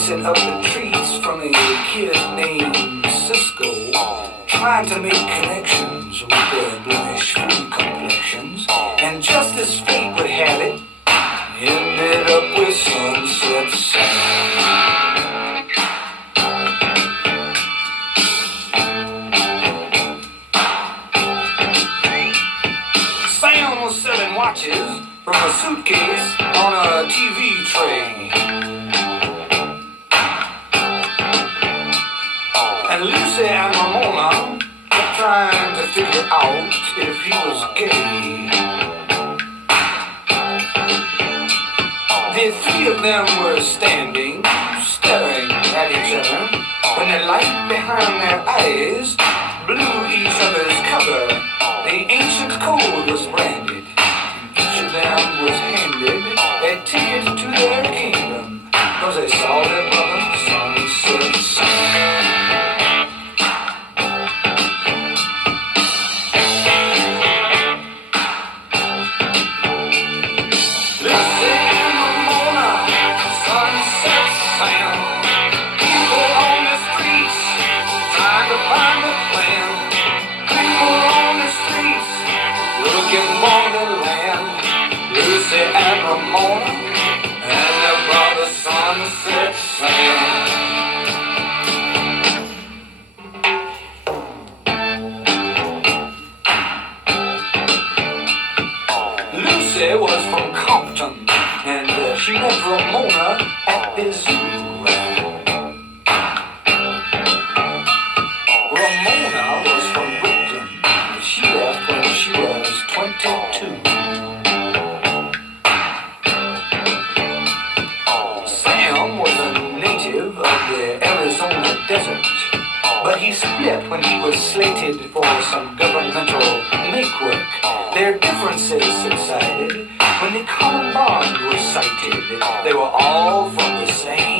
slicing up the treats from a kid named Cisco, trying to make connections with their blemish-free complexions, and just as fate would have it, ended up with Sunset Sam. Sam was selling watches from a suitcase on a TV tray. And Lucy and Ramona kept trying to figure out if he was gay. The three of them were standing, staring at each other, when the light behind their eyes blew each other's cover. The ancient code was branded. Each of them was handed a ticket to their kingdom, 'cause they saw their brother Sunset Sam. And Ramona and their brother Sunset Sam. Lucy was from Compton, and she met Ramona at the zoo. Ramona was from Brooklyn. She left when she was 22. Desert, but he split when he was slated for some governmental make-work. Their differences subsided when the common bond was cited. They were all from the same